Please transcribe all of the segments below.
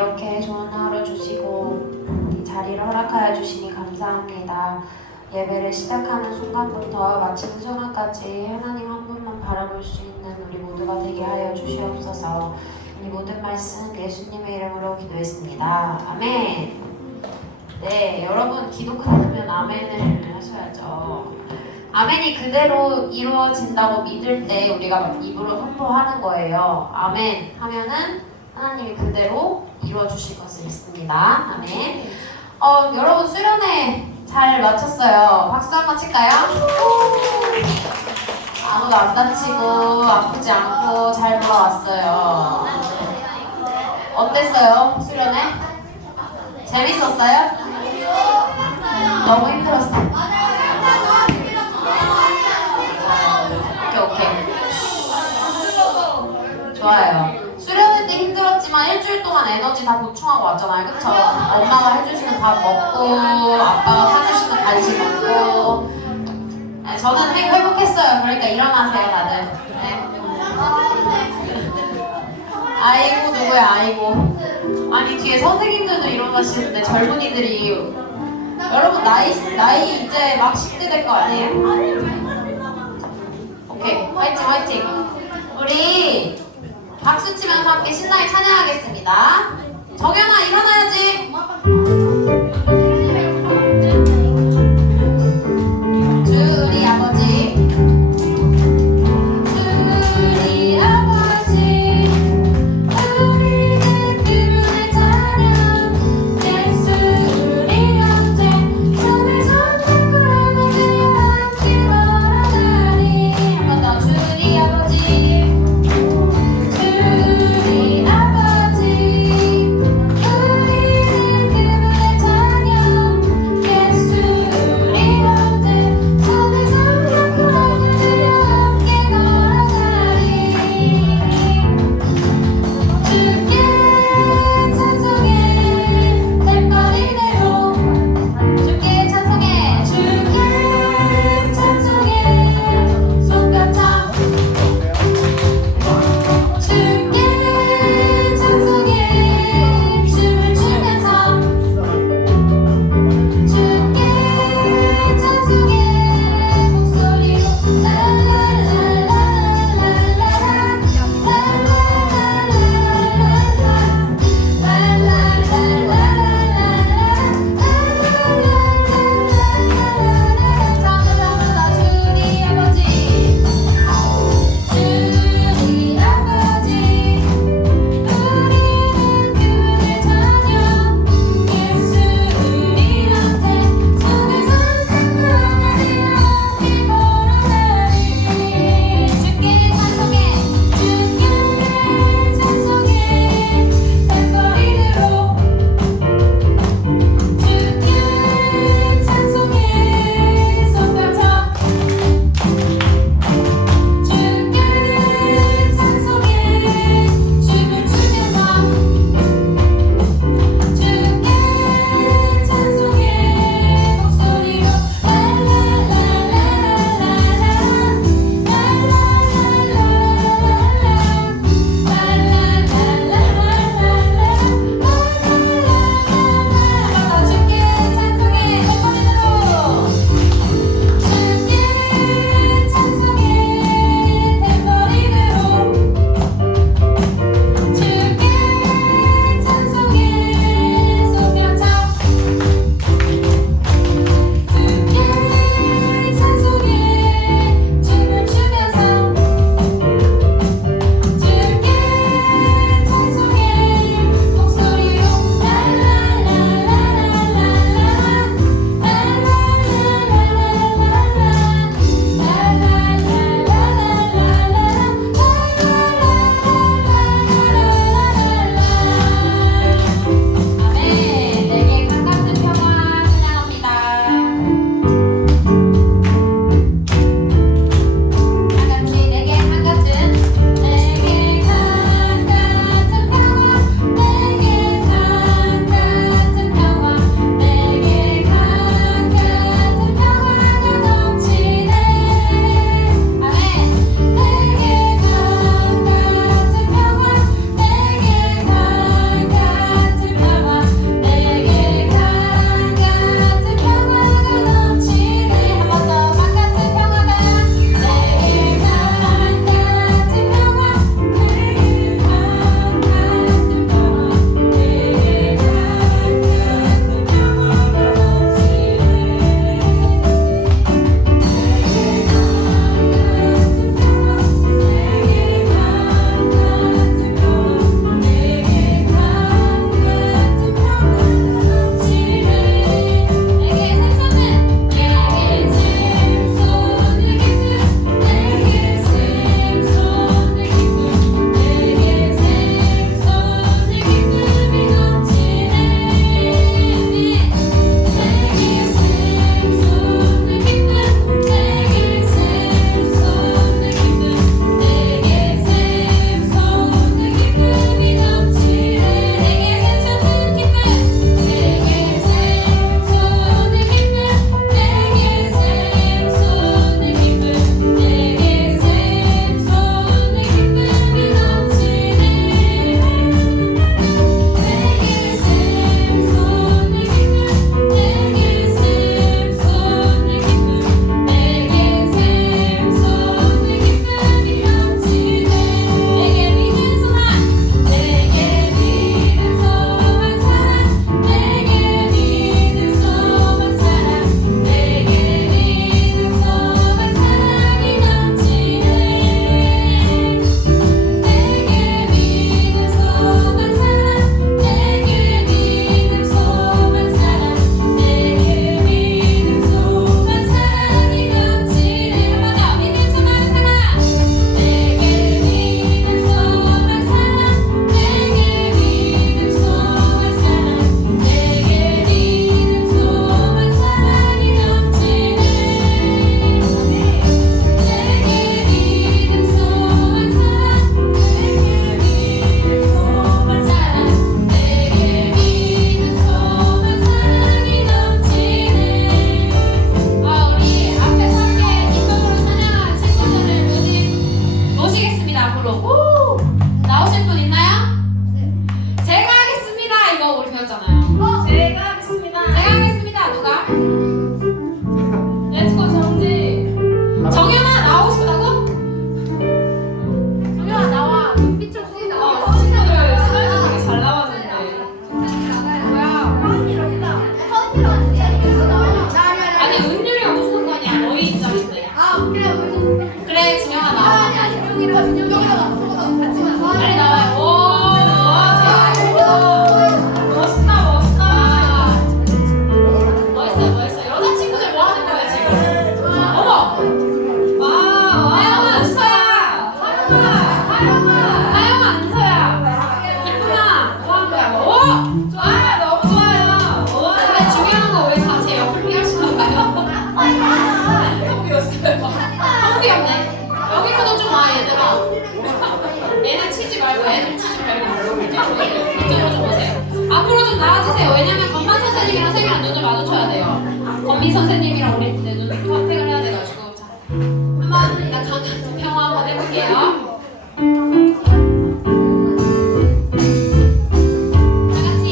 이렇게 좋은 하루 주시고 이 자리를 허락하여 주시니 감사합니다. 예배를 시작하는 순간부터 마치는 순간까지 하나님 한 분만 바라볼 수 있는 우리 모두가 되게 하여 주시옵소서. 이 모든 말씀 예수님의 이름으로 기도했습니다. 아멘. 네, 여러분 기도 끝나면 아멘을 하셔야죠. 아멘이 그대로 이루어진다고 믿을 때 우리가 입으로 선포하는 거예요. 아멘 하면은 하나님이 그대로 이루어 주실 것을 믿습니다. 아멘. 여러분 수련회 잘 마쳤어요. 박수 한번 칠까요? 아무도 안 다치고 아프지 않고 잘 돌아왔어요. 어땠어요? 수련회? 재밌었어요? 너무 힘들었어요. 오케이. 좋아요. 수련회 때 힘들었지만 일주일 동안 에너지 다 보충하고 왔잖아요. 그쵸? 엄마가 해주시는 밥 먹고 아빠가 사주시는 간식 먹고. 네, 저는 행복했어요. 그러니까 일어나세요 다들. 네. 아이고 누구야 아이고. 아니 뒤에 선생님들도 일어나시는데 젊은이들이 여러분 나이 이제 막 10대 될 거 아니에요? 오케이 화이팅 화이팅. 우리 박수 치면서 함께 신나게 찬양하겠습니다. 정연아 일어나야지. 주리 아버지 주리 아버지 우리는 그분의 자녀 예수 우리 형제 손에 손 잡고 나가야 함께 걸어가리. 한 번 더 주리 아버지 주리 아버지 우리는 그분의 선생님이랑 눈을 마주쳐야 돼요. 권민 선생님이랑 우리 눈 컨택을 해야 돼가지고 자, 한번 일단 평화 한번 해볼게요.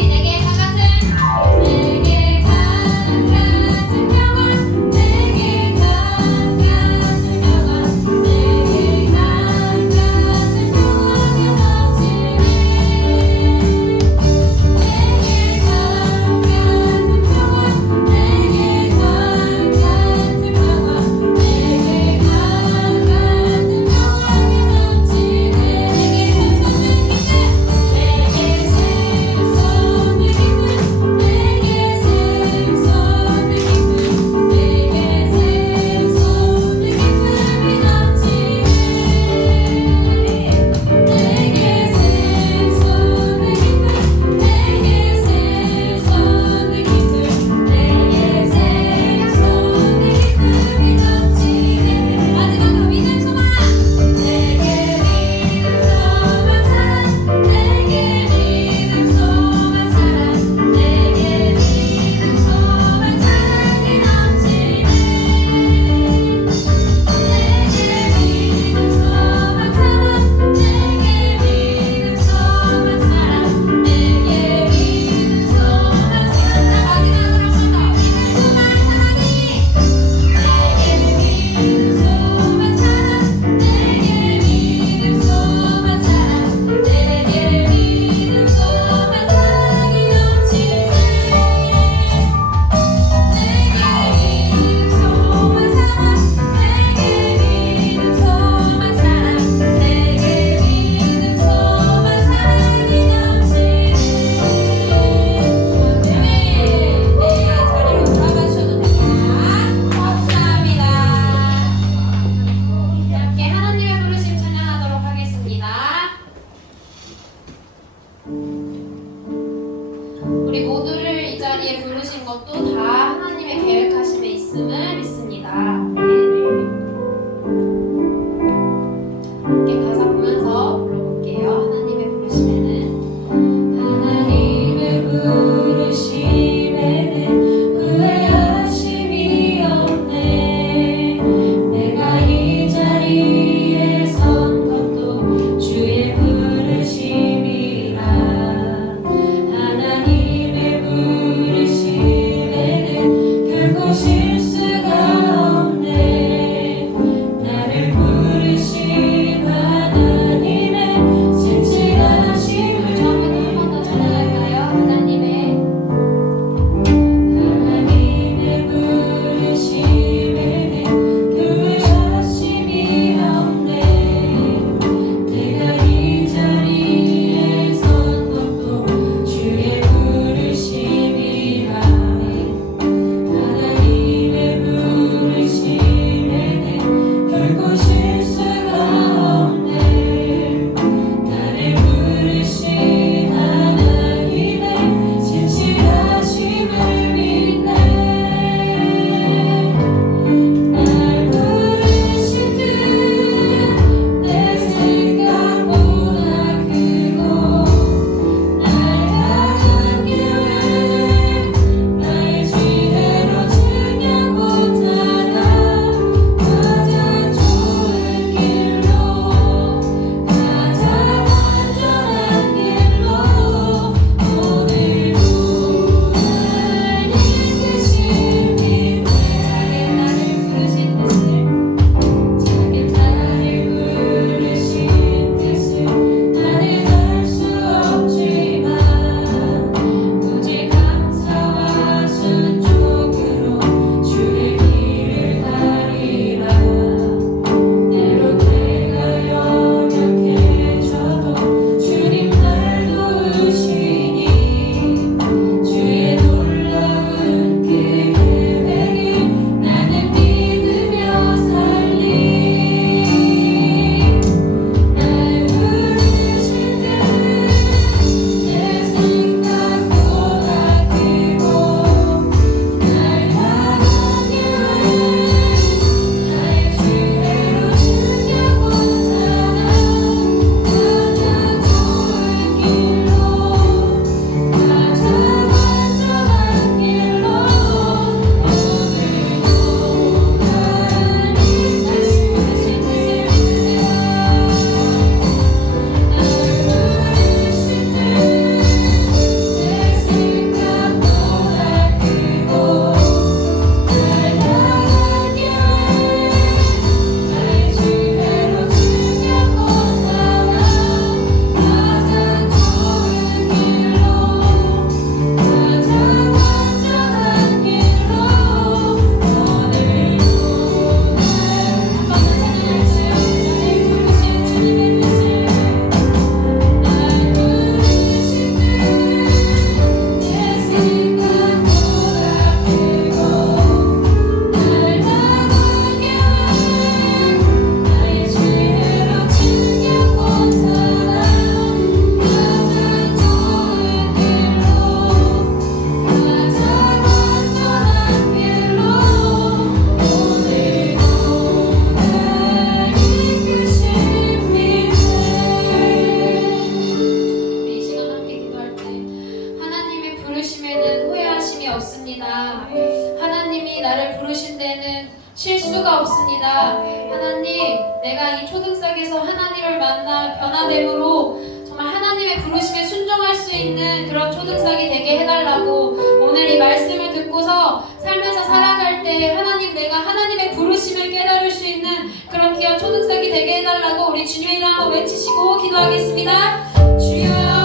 내게 하나님이 나를 부르신 데는 실수가 없습니다. 하나님, 내가 이 초등석에서 하나님을 만나 변화됨으로 정말 하나님의 부르심에 순종할 수 있는 그런 초등석이 되게 해달라고, 오늘 이 말씀을 듣고서 살면서 살아갈 때 하나님, 내가 하나님의 부르심을 깨달을 수 있는 그런 귀한 초등석이 되게 해달라고 우리 주님의 이름 한번 외치시고 기도하겠습니다. 주여.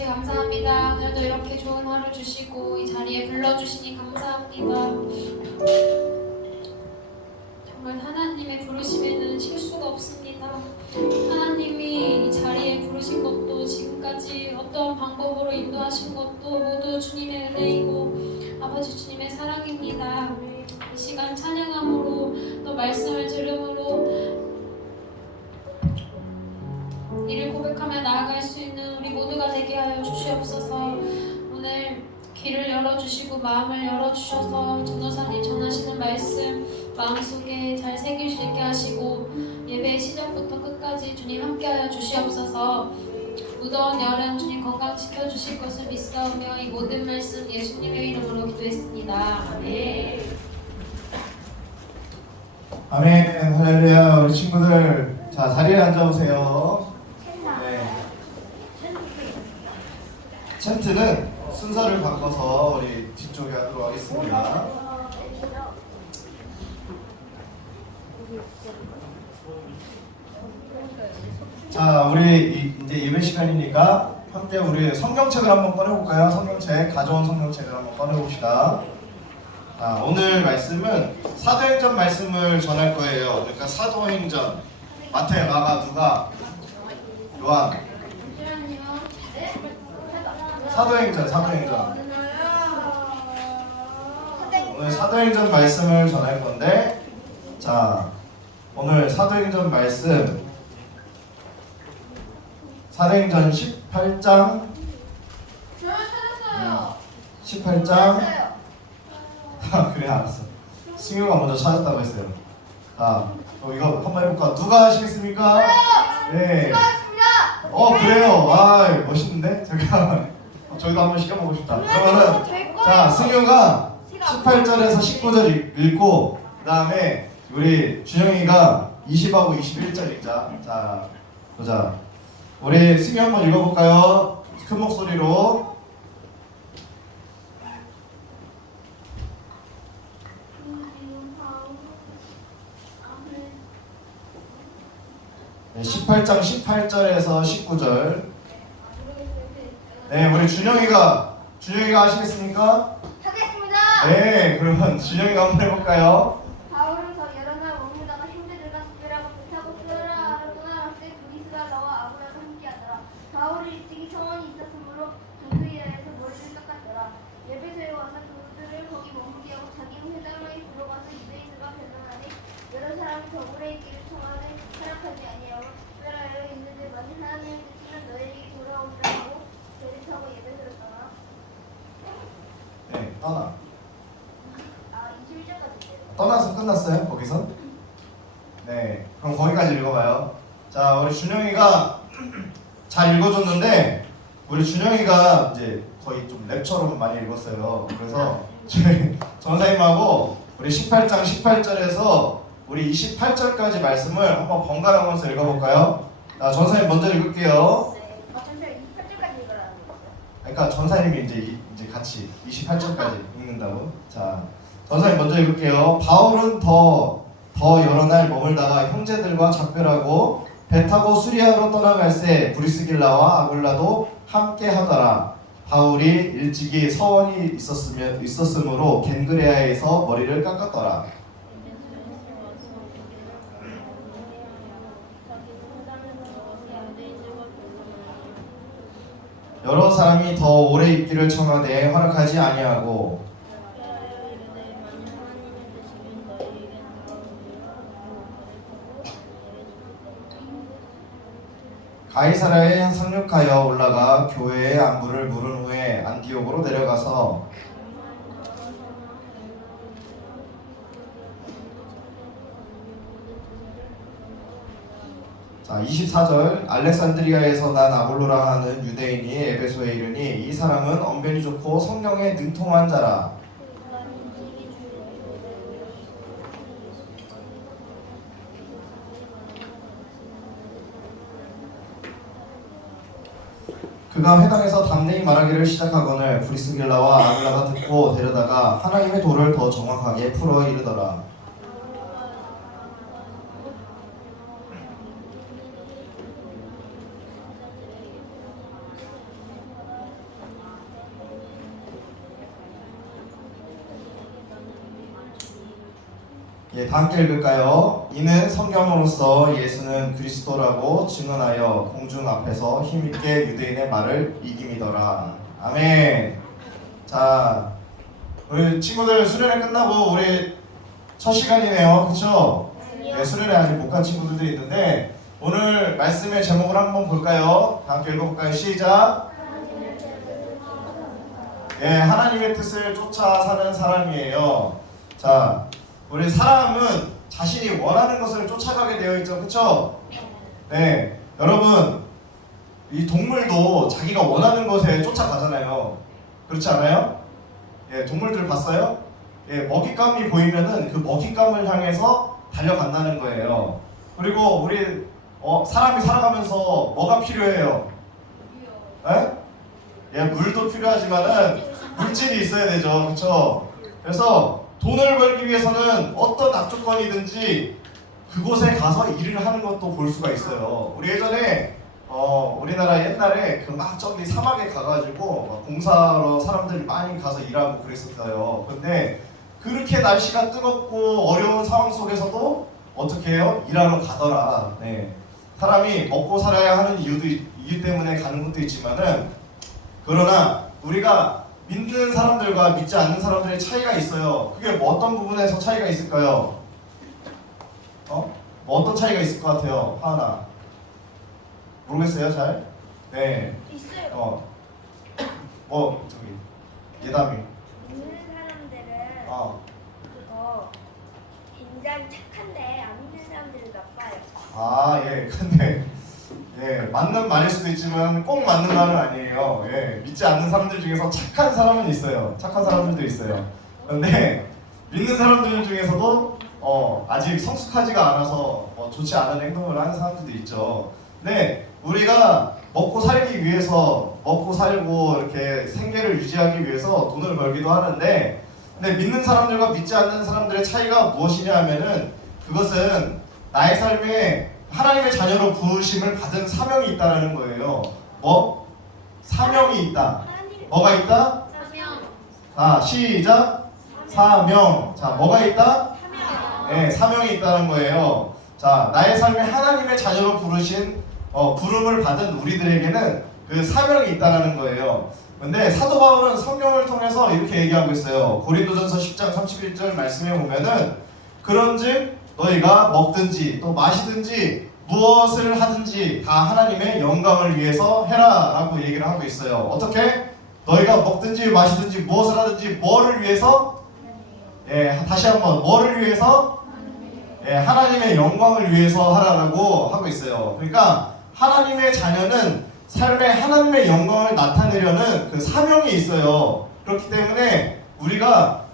감사합니다. 오늘도 이렇게 좋은 하루 주시고 이 자리에 불러주시니 감사합니다. 정말 하나님의 부르심에는 실수가 없습니다. 하나님이 이 자리에 부르신 것도 지금까지 어떤 방법으로 인도하신 것도 모두 주님의 은혜이고 아버지 주님의 사랑입니다. 이 시간 찬양함으로 또 말씀을 들음으로 이를 고백하며 나아갈 수 있는 우리 모두가 되게 하여 주시옵소서. 오늘 귀를 열어주시고 마음을 열어주셔서 전도사님 전하시는 말씀 마음속에 잘 새길 수 있게 하시고 예배의 시작부터 끝까지 주님 함께하여 주시옵소서. 무더운 여름 주님 건강 지켜주실 것을 믿사오며 이 모든 말씀 예수님의 이름으로 기도했습니다. 아멘. 아멘. 할렐루야. 우리 친구들 자 자리에 앉아보세요. 챈트는 순서를 바꿔서 우리 뒤쪽에 하도록 하겠습니다. 자, 우리 이제 예배 시간이니까 함께 우리 성경책을 한번 꺼내볼까요? 성경책, 가져온 성경책을 한번 꺼내봅시다. 자, 오늘 말씀은 사도행전 말씀을 전할 거예요. 그러니까 사도행전, 마태, 마가, 누가, 요한. 사도행전. 오늘 사도행전 말씀을 전할 건데, 자, 오늘 사도행전 말씀, 사도행전 18장, 18장. 그래, 알았어. 승유가 먼저 찾았다고 했어요. 자, 이거 한번 해볼까? 누가 하시겠습니까? 네. 그래요. 아, 멋있는데? 잠깐. 저희도 한번 시켜보고 싶다. 그러면은 자, 승유가 18절에서 19절 읽고 그 다음에 우리 준영이가 20하고 21절 읽자. 자, 보자. 우리 승유 한번 읽어볼까요? 큰 목소리로. 네, 18장 18절에서 19절. 네, 우리 준영이가 하시겠습니까? 하겠습니다. 네, 그러면 준영이가 한번 해볼까요? 바울은 더 여러 날 머물다가 형제들과 특별하고 불타고 쓰라로 떠나갈 때 브리스가 나와 아굴라가 함께하더라. 바울이 일찍이 성원이 있었으므로 동두이라에서 머리를 깎았더라. 예배소에 와서 그들을 거기 머물게 하고 자기 회당에 들어가서 유대인들과 변론하니 여러 사람이 더불어 있기를 청하되 허락하지 아니하고 특별하여 있는데 만일 하나님의 뜻이면 너희에게 돌아오리라 하고 배를 타고 예배소를 떠나. 네, 떠나. 21절까지. 떠나서 끝났어요? 거기서? 네, 그럼 거기까지 읽어봐요. 자, 우리 준영이가 잘 읽어줬는데 우리 준영이가 이제 거의 좀 랩처럼 많이 읽었어요. 그래서 저희 전사님하고 우리 18장 18절에서 우리 28절까지 말씀을 한번 번갈아가면서 읽어볼까요? 자, 전사님 먼저 읽을게요. 그러니까 전사님이 이제 같이 28절까지 읽는다고. 자, 전사님 먼저 읽을게요. 바울은 더 여러 날 머물다가 형제들과 작별하고 배 타고 수리아로 떠나갈새 브리스길라와 아굴라도 함께 하더라. 바울이 일찍이 서원이 있었으므로 겐그레아에서 머리를 깎았더라. 여러 사람이 더 오래 있기를 청하되 허락하지 아니하고 가이사랴에 상륙하여 올라가 교회의 안부를 물은 후에 안디옥으로 내려가서 자, 24절 알렉산드리아에서 난 아볼로라 하는 유대인이 에베소에 이르니 이 사람은 언변이 좋고 성령에 능통한 자라. 그가 회당에서 담대히 말하기를 시작하거늘 브리스길라와 아굴라가 듣고 데려다가 하나님의 도를 더 정확하게 풀어 이르더라. 예, 다 함께 읽을까요? 이는 성경으로서 예수는 그리스도라고 증언하여 공중 앞에서 힘있게 유대인의 말을 이김이더라. 아멘. 자, 우리 친구들 수련회 끝나고 우리 첫 시간이네요. 그쵸? 네, 수련회 아직 못 간 친구들도 있는데 오늘 말씀의 제목을 한번 볼까요? 다 함께 읽어볼까요? 시작! 예, 하나님의 뜻을 쫓아 사는 사람이에요. 자, 우리 사람은 자신이 원하는 것을 쫓아가게 되어 있죠. 그쵸? 네. 여러분, 이 동물도 자기가 원하는 것에 쫓아가잖아요. 그렇지 않아요? 예, 동물들 봤어요? 예, 먹잇감이 보이면은 그 먹잇감을 향해서 달려간다는 거예요. 그리고 우리 사람이 살아가면서 뭐가 필요해요? 예? 예, 물도 필요하지만은 물질이 있어야 되죠. 그쵸? 그래서 돈을 벌기 위해서는 어떤 악조건이든지 그곳에 가서 일을 하는 것도 볼 수가 있어요. 우리 예전에 우리나라 옛날에 그 막 저기 사막에 가가지고 막 공사로 사람들이 많이 가서 일하고 그랬었어요. 근데 그렇게 날씨가 뜨겁고 어려운 상황 속에서도 어떻게 해요? 일하러 가더라. 네. 사람이 먹고 살아야 하는 이유 때문에 가는 것도 있지만은 그러나 우리가 믿는 사람들과 믿지 않는 사람들의 차이가 있어요. 그게 뭐 어떤 부분에서 차이가 있을까요? 뭐 어떤 차이가 있을 것 같아요? 하나 모르겠어요, 잘? 네. 있어요. 뭐 저기 예담이. 믿는 사람들은 그거 굉장히 착한데 안 믿는 사람들은 나빠요. 아, 예. 근데 예, 맞는 말일 수도 있지만 꼭 맞는 말은 아니에요. 예, 믿지 않는 사람들 중에서 착한 사람은 있어요. 착한 사람들도 있어요. 그런데 믿는 사람들 중에서도 아직 성숙하지가 않아서 좋지 않은 행동을 하는 사람들도 있죠. 근데 우리가 먹고 살기 위해서 먹고 살고 이렇게 생계를 유지하기 위해서 돈을 벌기도 하는데, 근데 믿는 사람들과 믿지 않는 사람들의 차이가 무엇이냐 하면은 그것은 나의 삶에 하나님의 자녀로 부르심을 받은 사명이 있다라는 거예요. 뭐? 사명이 있다. 뭐가 있다? 사명. 시작. 사명. 자, 뭐가 있다? 사명. 네, 사명이 있다는 거예요. 자, 나의 삶에 하나님의 자녀로 부르신 부름을 받은 우리들에게는 그 사명이 있다라는 거예요. 근데 사도 바울은 성경을 통해서 이렇게 얘기하고 있어요. 고린도전서 10장 31절 말씀에 보면은 그런즉 너희가 먹든지 또 마시든지 무엇을 하든지 다 하나님의 영광을 위해서 해라 라고 얘기를 하고 있어요. 어떻게? 너희가 먹든지 마시든지 무엇을 하든지 뭐를 위해서? 예, 다시 한번 뭐를 위해서? 예, 하나님의 영광을 위해서 하라라고 하고 있어요. 그러니까 하나님의 자녀는 삶에 하나님의 영광을 나타내려는 그 사명이 있어요. 그렇기 때문에 우리가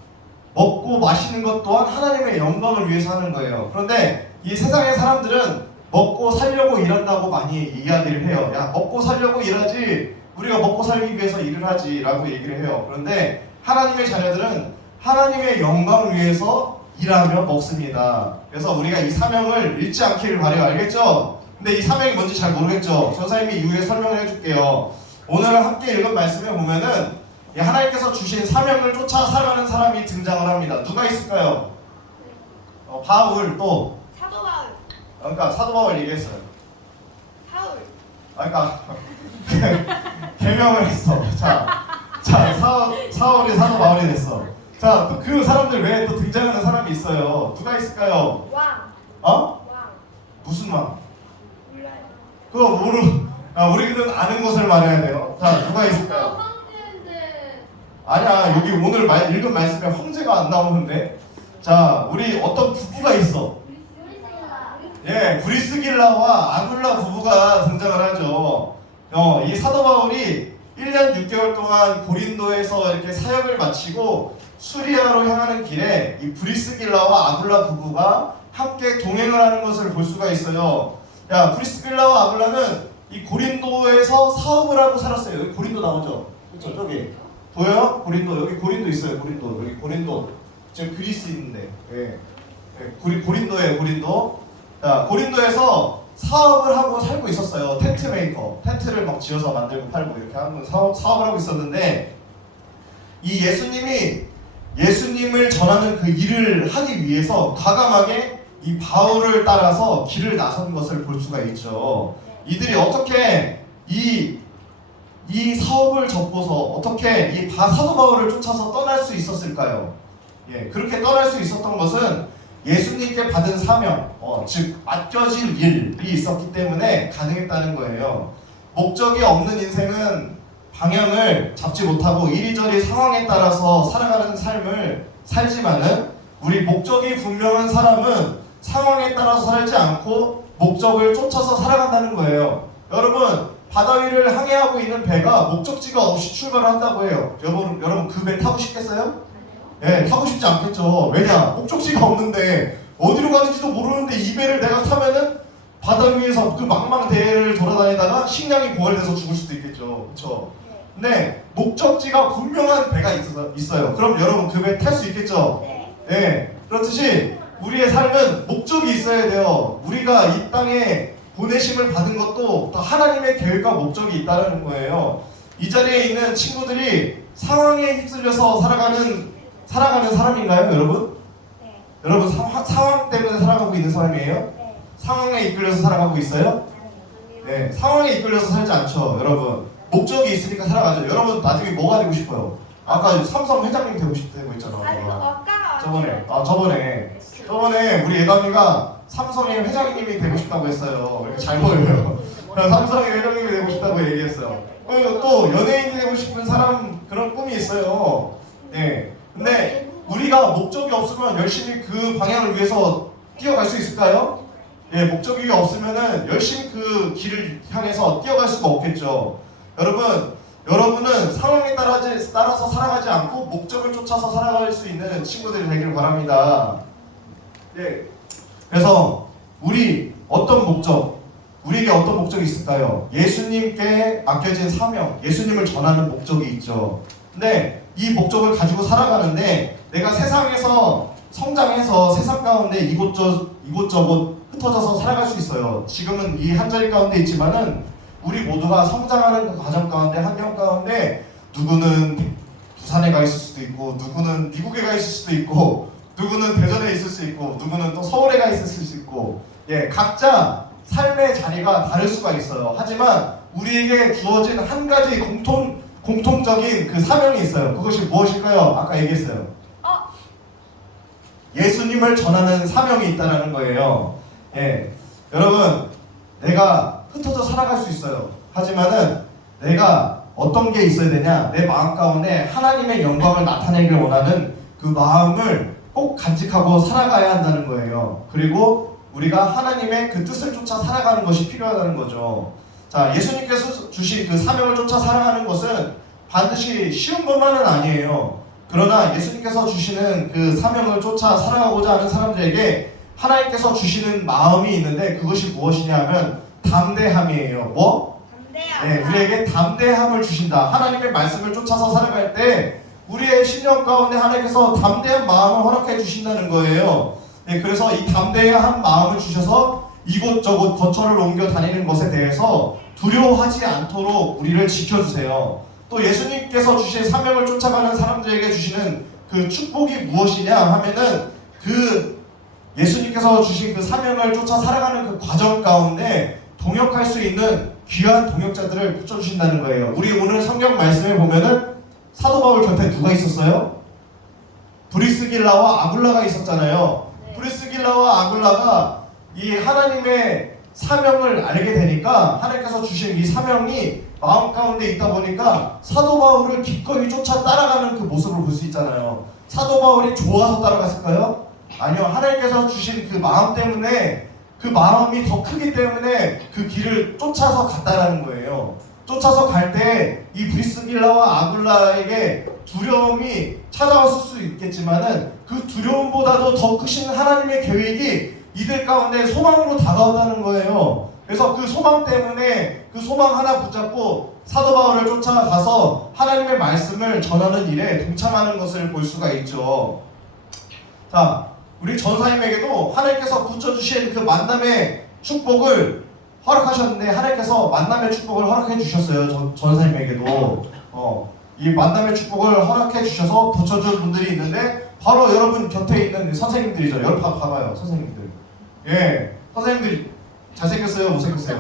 먹고 마시는 것 또한 하나님의 영광을 위해서 하는 거예요. 그런데 이 세상의 사람들은 먹고 살려고 일한다고 많이 이야기를 해요. 야, 먹고 살려고 일하지 우리가 먹고 살기 위해서 일을 하지 라고 얘기를 해요. 그런데 하나님의 자녀들은 하나님의 영광을 위해서 일하며 먹습니다. 그래서 우리가 이 사명을 잃지 않기를 바라요. 알겠죠? 근데 이 사명이 뭔지 잘 모르겠죠? 선생님이 이후에 설명을 해줄게요. 오늘 함께 읽은 말씀에 보면은 하나님께서 주신 사명을 쫓아 살아가는 사람이 등장을 합니다. 누가 있을까요? 바울 또 사도 바울. 그러니까 사도 바울 얘기했어요. 사울. 그러니까 개명을 했어. 사울이 사도 바울이 됐어. 자, 또 그 사람들 외에 또 등장하는 사람이 있어요. 누가 있을까요? 왕. 어? 왕. 무슨 왕? 몰라요. 그거 우리는 아는 것을 말해야 돼요. 자, 누가 있을까요? 황제인데. 아니야, 여기 오늘 읽은 말씀에 황제가 안 나오는데. 자, 우리 어떤 부부가 있어. 예, 브리스길라와 아굴라 부부가 등장을 하죠. 이 사도 바울이 1년 6개월 동안 고린도에서 이렇게 사역을 마치고 수리아로 향하는 길에 이 브리스길라와 아굴라 부부가 함께 동행을 하는 것을 볼 수가 있어요. 야, 브리스길라와 아굴라는 이 고린도에서 사업을 하고 살았어요. 여기 고린도 나오죠? 그렇죠? 저기 보여요? 고린도, 여기 고린도 있어요. 고린도, 여기 고린도. 지금 그리스 있는데, 예, 고린도예요. 고린도. 자, 고린도에서 사업을 하고 살고 있었어요. 텐트 메이커, 텐트를 막 지어서 만들고 팔고 이렇게 하는 사업을 하고 있었는데, 이 예수님을 전하는 그 일을 하기 위해서 과감하게 이 바울을 따라서 길을 나선 것을 볼 수가 있죠. 이들이 어떻게 이 사업을 접고서 어떻게 이 사도 바울을 쫓아서 떠날 수 있었을까요? 예, 그렇게 떠날 수 있었던 것은 예수님께 받은 사명, 즉 맡겨진 일이 있었기 때문에 가능했다는 거예요. 목적이 없는 인생은 방향을 잡지 못하고 이리저리 상황에 따라서 살아가는 삶을 살지만은, 우리 목적이 분명한 사람은 상황에 따라서 살지 않고 목적을 쫓아서 살아간다는 거예요. 여러분, 바다 위를 항해하고 있는 배가 목적지가 없이 출발을 한다고 해요. 여러분 그 배 타고 싶겠어요? 예, 타고 싶지 않겠죠. 왜냐? 목적지가 없는데 어디로 가는지도 모르는데 이 배를 내가 타면은 바다 위에서 그 망망대해를 돌아다니다가 식량이 고갈돼서 죽을 수도 있겠죠. 그렇죠? 근데 목적지가 분명한 배가 있어요. 그럼 여러분 그 배 탈 수 있겠죠? 네. 그렇듯이 우리의 삶은 목적이 있어야 돼요. 우리가 이 땅에 보내심을 받은 것도 다 하나님의 계획과 목적이 있다는 거예요. 이 자리에 있는 친구들이 상황에 휩쓸려서 살아가는 사람인가요, 여러분? 네. 여러분 상황 때문에 살아가고 있는 사람이에요? 네. 상황에 이끌려서 살아가고 있어요? 네, 상황에 이끌려서 살지 않죠, 여러분. 목적이 있으니까 살아가죠. 여러분 나중에 뭐가 되고 싶어요? 아까 삼성 회장님 되고 싶다고 했잖아. 저번에 우리 예담이가 삼성의 회장님이 되고 싶다고 했어요. 이렇게 잘 보여요. 삼성의 회장님이 되고 싶다고 얘기했어요. 그리고 또 연예인이 되고 싶은 사람 그런 꿈이 있어요. 네. 근데 우리가 목적이 없으면 열심히 그 방향을 위해서 뛰어갈 수 있을까요? 예, 목적이 없으면은 열심히 그 길을 향해서 뛰어갈 수가 없겠죠. 여러분은 상황에 따라서 살아가지 않고 목적을 쫓아서 살아갈 수 있는 친구들이 되길 바랍니다. 예. 그래서 우리에게 어떤 목적이 있을까요? 예수님께 맡겨진 사명, 예수님을 전하는 목적이 있죠. 근데 이 목적을 가지고 살아가는데 내가 세상에서 성장해서 세상 가운데 이곳저곳 흩어져서 살아갈 수 있어요. 지금은 이 한자리 가운데 있지만은 우리 모두가 성장하는 그 과정 가운데, 환경 가운데 누구는 부산에 가 있을 수도 있고, 누구는 미국에 가 있을 수도 있고, 누구는 대전에 있을 수 있고, 누구는 또 서울에 가 있을 수 있고, 예, 각자 삶의 자리가 다를 수가 있어요. 하지만 우리에게 주어진 한 가지 공통적인 그 사명이 있어요. 그것이 무엇일까요? 아까 얘기했어요. 예수님을 전하는 사명이 있다는 거예요. 예, 여러분, 내가 흩어져 살아갈 수 있어요. 하지만은 내가 어떤 게 있어야 되냐? 내 마음 가운데 하나님의 영광을 나타내길 원하는 그 마음을 꼭 간직하고 살아가야 한다는 거예요. 그리고 우리가 하나님의 그 뜻을 쫓아 살아가는 것이 필요하다는 거죠. 자, 예수님께서 주신 그 사명을 쫓아 살아가는 것은 반드시 쉬운 것만은 아니에요. 그러나 예수님께서 주시는 그 사명을 쫓아 살아가고자 하는 사람들에게 하나님께서 주시는 마음이 있는데 그것이 무엇이냐 하면 담대함이에요. 뭐? 네, 우리에게 담대함을 주신다. 하나님의 말씀을 쫓아서 살아갈 때 우리의 신령 가운데 하나님께서 담대한 마음을 허락해 주신다는 거예요. 네, 그래서 이 담대한 마음을 주셔서 이곳저곳 거처를 옮겨 다니는 것에 대해서 두려워하지 않도록 우리를 지켜주세요. 또 예수님께서 주신 사명을 쫓아가는 사람들에게 주시는 그 축복이 무엇이냐 하면은 그 예수님께서 주신 그 사명을 쫓아 살아가는 그 과정 가운데 동역할 수 있는 귀한 동역자들을 붙여주신다는 거예요. 우리 오늘 성경 말씀에 보면은 사도 바울 곁에 누가 있었어요? 브리스길라와 아굴라가 있었잖아요. 브리스길라와 아굴라가 이 하나님의 사명을 알게 되니까 하나님께서 주신 이 사명이 마음 가운데 있다 보니까 사도 바울을 기꺼이 쫓아 따라가는 그 모습을 볼 수 있잖아요. 사도 바울이 좋아서 따라갔을까요? 아니요. 하나님께서 주신 그 마음 때문에 그 마음이 더 크기 때문에 그 길을 쫓아서 갔다라는 거예요. 쫓아서 갈 때 이 브리스길라와 아굴라에게 두려움이 찾아왔을 수 있겠지만은 그 두려움보다도 더 크신 하나님의 계획이 이들 가운데 소망으로 다가온다는 거예요. 그래서 그 소망 때문에 그 소망 하나 붙잡고 사도 바울을 쫓아가서 하나님의 말씀을 전하는 일에 동참하는 것을 볼 수가 있죠. 자, 우리 전사님에게도 하나님께서 붙여주신 그 만남의 축복을 허락하셨는데 하나님께서 만남의 축복을 허락해 주셨어요. 전사님에게도 이 만남의 축복을 허락해 주셔서 붙여준 분들이 있는데 바로 여러분 곁에 있는 선생님들이죠. 여러분 봐봐요, 선생님들. 예, 선생님들이 잘생겼어요, 못생겼어요?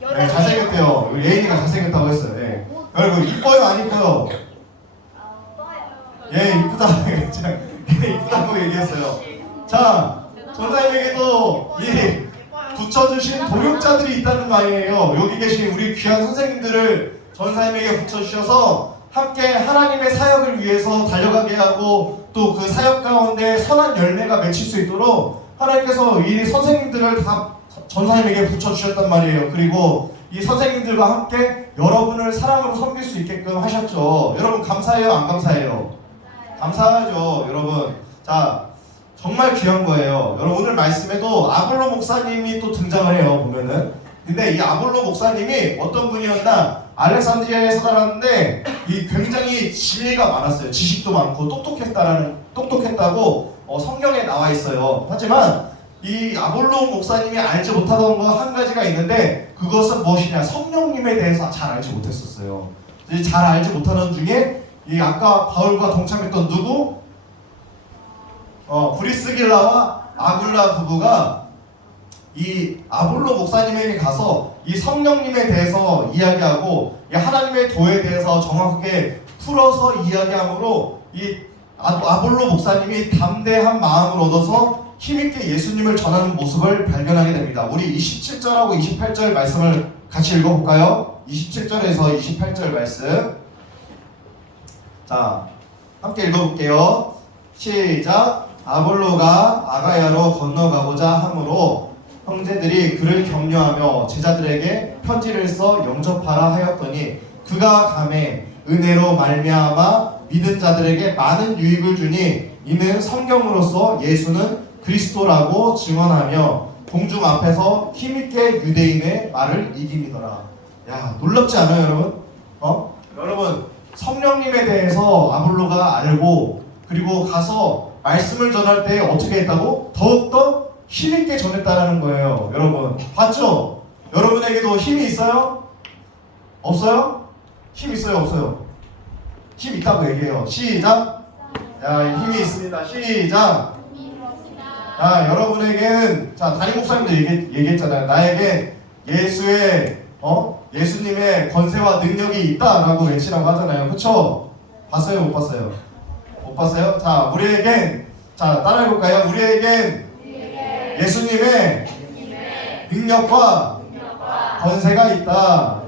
네, 잘생겼대요. 우리 예인이가 잘생겼다고 했어요. 예. 여러분 이뻐요, 안 이뻐요? 예, 이쁘다. 이쁘다고 얘기했어요. 자, 전사님에게도 이 붙여주신 동역자들이 있다는 말이에요. 여기 계신 우리 귀한 선생님들을 전사님에게 붙여주셔서 함께 하나님의 사역을 위해서 달려가게 하고 또 그 사역 가운데 선한 열매가 맺힐 수 있도록 하나님께서 이 선생님들을 다 전사님에게 붙여주셨단 말이에요. 그리고 이 선생님들과 함께 여러분을 사랑으로 섬길 수 있게끔 하셨죠. 여러분 감사해요, 안 감사해요? 감사하죠, 여러분. 자, 정말 귀한 거예요. 여러분 오늘 말씀에도 아볼로 목사님이 또 등장을 해요, 보면은. 근데 이 아볼로 목사님이 어떤 분이었나? 알렉산드리아에 살았는데 이 굉장히 지혜가 많았어요. 지식도 많고 똑똑했다고 성경에 나와 있어요. 하지만 이 아볼로 목사님이 알지 못하던 거 한 가지가 있는데 그것은 무엇이냐? 성령님에 대해서 잘 알지 못했었어요. 잘 알지 못하는 중에 이 아까 바울과 동참했던 누구? 브리스길라와 아굴라 부부가 이 아볼로 목사님에게 가서 이 성령님에 대해서 이야기하고 이 하나님의 도에 대해서 정확하게 풀어서 이야기함으로 이 아볼로 목사님이 담대한 마음을 얻어서 힘있게 예수님을 전하는 모습을 발견하게 됩니다. 우리 27절하고 28절 말씀을 같이 읽어볼까요? 27절에서 28절 말씀. 자, 함께 읽어볼게요. 시작. 아볼로가 아가야로 건너가고자 하므로 형제들이 그를 격려하며 제자들에게 편지를 써 영접하라 하였더니 그가 감에 은혜로 말미암아 믿은 자들에게 많은 유익을 주니 이는 성경으로서 예수는 그리스도라고 증언하며 공중 앞에서 힘있게 유대인의 말을 이김이더라. 야, 놀랍지 않아요, 여러분? 여러분 성령님에 대해서 아볼로가 알고 그리고 가서 말씀을 전할 때 어떻게 했다고? 더욱더 힘있게 전했다는 거예요. 여러분 봤죠? 여러분에게도 힘이 있어요? 없어요? 힘 있어요? 없어요? 힘 있다고 얘기해요. 시작! 야, 힘이 있습니다. 시작! 자, 여러분에게는 자, 담임 목사님도 얘기했잖아요. 나에게 예수님의 권세와 능력이 있다라고 외치라고 하잖아요. 그쵸? 봤어요? 못 봤어요? 못 봤어요? 자, 우리에겐 자, 따라해볼까요? 우리에겐 예수님의 능력과 권세가 있다.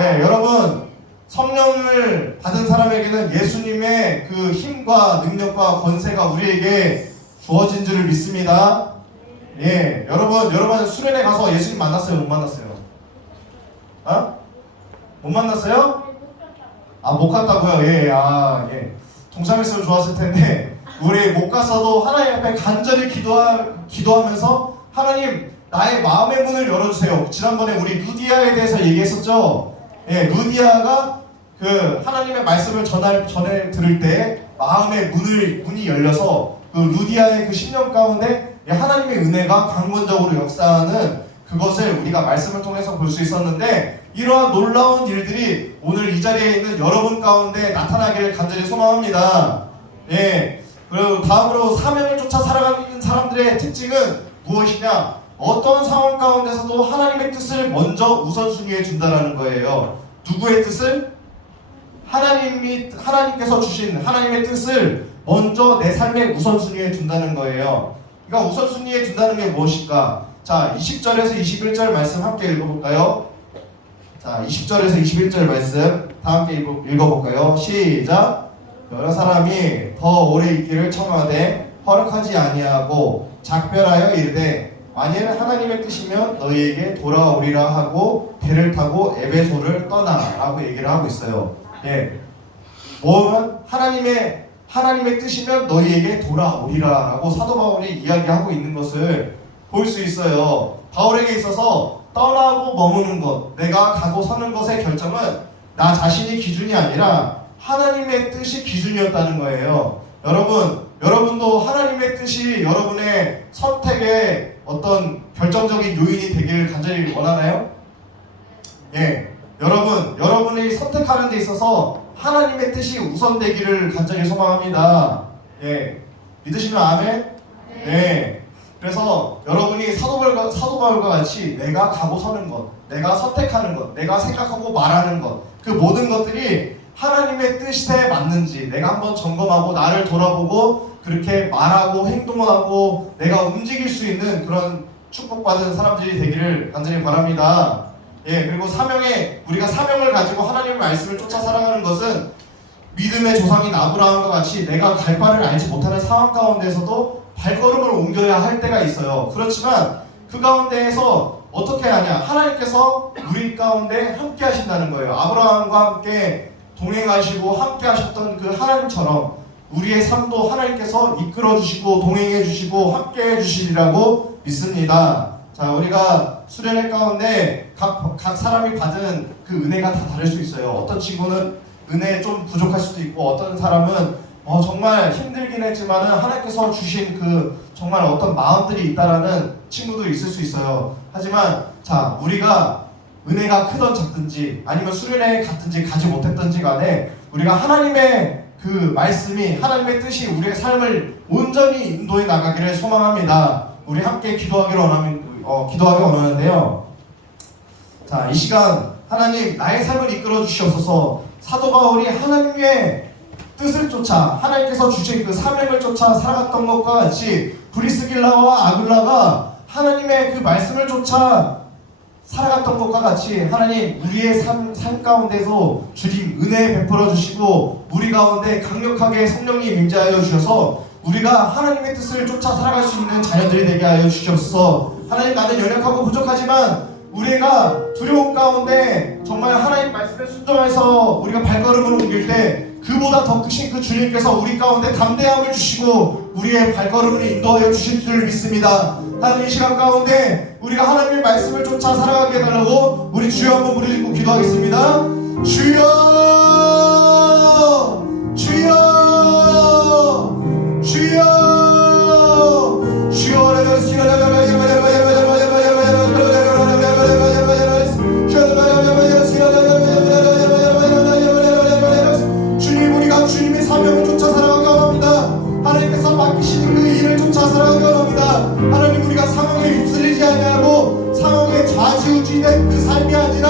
예, 여러분 성령을 받은 사람에게는 예수님의 그 힘과 능력과 권세가 우리에게 주어진 줄을 믿습니다. 예, 여러분 수련회 가서 예수님 만났어요? 못 만났어요? 못 만났어요? 못 갔다고요? 예, 예. 동참했으면 좋았을 텐데 우리 못 갔어도 하나님 앞에 간절히 기도하면서 하나님 나의 마음의 문을 열어주세요. 지난번에 우리 루디아에 대해서 얘기했었죠. 예, 루디아가 그 하나님의 말씀을 전해 들을 때 마음의 문이 열려서 그 루디아의 그 10년 가운데 하나님의 은혜가 강권적으로 역사하는 그것을 우리가 말씀을 통해서 볼 수 있었는데, 이러한 놀라운 일들이 오늘 이 자리에 있는 여러분 가운데 나타나기를 간절히 소망합니다. 예. 그리고 다음으로 사명을 쫓아 살아가는 사람들의 특징은 무엇이냐? 어떤 상황 가운데서도 하나님의 뜻을 먼저 우선순위에 준다라는 거예요. 누구의 뜻을? 하나님께서 주신 하나님의 뜻을 먼저 내 삶의 우선순위에 둔다는 거예요. 그러니까 우선순위에 둔다는 게 무엇일까? 자, 20절에서 21절 말씀 함께 읽어볼까요? 자, 20절에서 21절 말씀 다 함께 읽어볼까요? 시작! 여러 사람이 더 오래 있기를 청하되 허락하지 아니하고 작별하여 이르되 만일 하나님의 뜻이면 너희에게 돌아오리라 하고 배를 타고 에베소를 떠나 라고 얘기를 하고 있어요. 예. 뭐면 하나님의 뜻이면 너희에게 돌아오리라 라고 사도 바울이 이야기하고 있는 것을 볼 수 있어요. 바울에게 있어서 떠나고 머무는 것, 내가 가고 서는 것의 결정은 나 자신이 기준이 아니라 하나님의 뜻이 기준이었다는 거예요. 여러분도 하나님의 뜻이 여러분의 선택의 어떤 결정적인 요인이 되기를 간절히 원하나요? 예. 여러분이 선택하는 데 있어서 하나님의 뜻이 우선되기를 간절히 소망합니다. 예. 믿으시면 아멘? 네. 그래서 여러분이 사도 바울과 같이 내가 가고 서는 것, 내가 선택하는 것, 내가 생각하고 말하는 것, 그 모든 것들이 하나님의 뜻에 맞는지 내가 한번 점검하고 나를 돌아보고 그렇게 말하고 행동하고 내가 움직일 수 있는 그런 축복받은 사람들이 되기를 간절히 바랍니다. 예, 그리고 우리가 사명을 가지고 하나님의 말씀을 쫓아 살아가는 것은 믿음의 조상인 아브라함과 같이 내가 갈 바를 알지 못하는 상황 가운데서도 발걸음을 옮겨야 할 때가 있어요. 그렇지만 그 가운데에서 어떻게 하냐? 하나님께서 우리 가운데 함께 하신다는 거예요. 아브라함과 함께 동행하시고 함께 하셨던 그 하나님처럼 우리의 삶도 하나님께서 이끌어 주시고 동행해 주시고 함께 해 주시리라고 믿습니다. 자, 우리가 수련회 가운데 각 사람이 받은 그 은혜가 다 다를 수 있어요. 어떤 친구는 은혜 좀 부족할 수도 있고, 어떤 사람은 정말 힘들긴 했지만은 하나님께서 주신 그 정말 어떤 마음들이 있다라는 친구도 있을 수 있어요. 하지만 자, 우리가 은혜가 크던 작든지 아니면 수련회에 갔든지 가지 못했든지 간에 우리가 하나님의 그 말씀이, 하나님의 뜻이 우리의 삶을 온전히 인도해 나가기를 소망합니다. 우리 함께 기도하기 원하는데요. 자, 이 시간 하나님 나의 삶을 이끌어 주시옵소서. 사도 바울이 하나님의 뜻을 쫓아 하나님께서 주신 그 사명을 쫓아 살아갔던 것과 같이 브리스길라와 아굴라가 하나님의 그 말씀을 쫓아 살아갔던 것과 같이 하나님 우리의 삶 가운데서 주님 은혜 베풀어 주시고 우리 가운데 강력하게 성령님 임재하여 주셔서 우리가 하나님의 뜻을 쫓아 살아갈 수 있는 자녀들이 되게 하여 주시옵소서. 하나님, 나는 연약하고 부족하지만 우리가 두려움 가운데 정말 하나님 말씀에 순종해서 우리가 발걸음을 옮길 때 그보다 더 크신 그 주님께서 우리 가운데 담대함을 주시고 우리의 발걸음을 인도하여 주실 줄 믿습니다. 하나님, 이 시간 가운데 우리가 하나님의 말씀을 쫓아 살아가게 해달라고 우리 주여 한번 부르짖고 기도하겠습니다. 주여, 주여, 주여, 주여. 주님, 우리가 주님의 사명을 쫓아 살아가기 원합니다. 하나님께서 맡기시는 그 일을 쫓아 살아가기 원합니다. 하나님, 우리가 상황에 휩쓸리지 아니하고 상황에 좌지우지된 그 삶이 아니라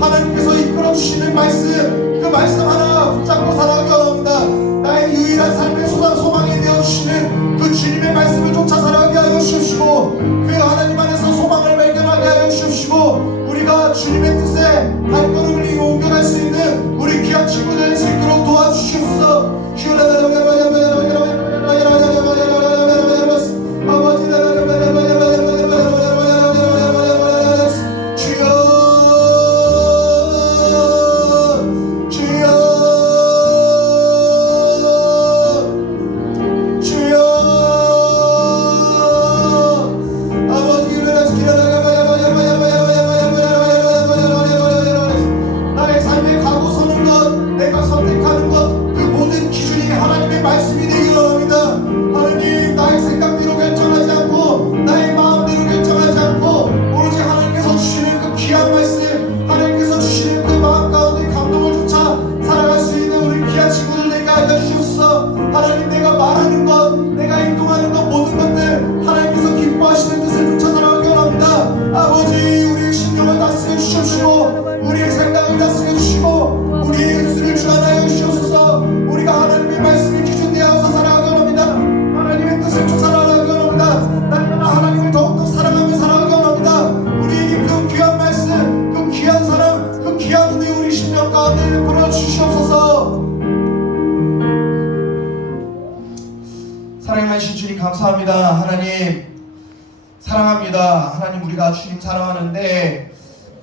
하나님께서 이끌어 주시는 말씀, 그 말씀 하나 붙잡고 살아가기 원합니다. 나의 유일한 삶의 소망이 되어주시는 그 주님의 말씀을 쫓아 살아가게 하여 주시옵시고 그 하나님 안에서 소망을 발견하게 하여 주시옵시고 우리가 주님의 뜻에 발걸음을 옮겨갈 수 있는 우리 귀한 친구들을 수 있도록 도와주시옵소서. 주여, 주여, 가운데 베풀어 주시옵소서. 사랑하신 주님 감사합니다. 하나님 사랑합니다. 하나님 우리가 주님 사랑하는데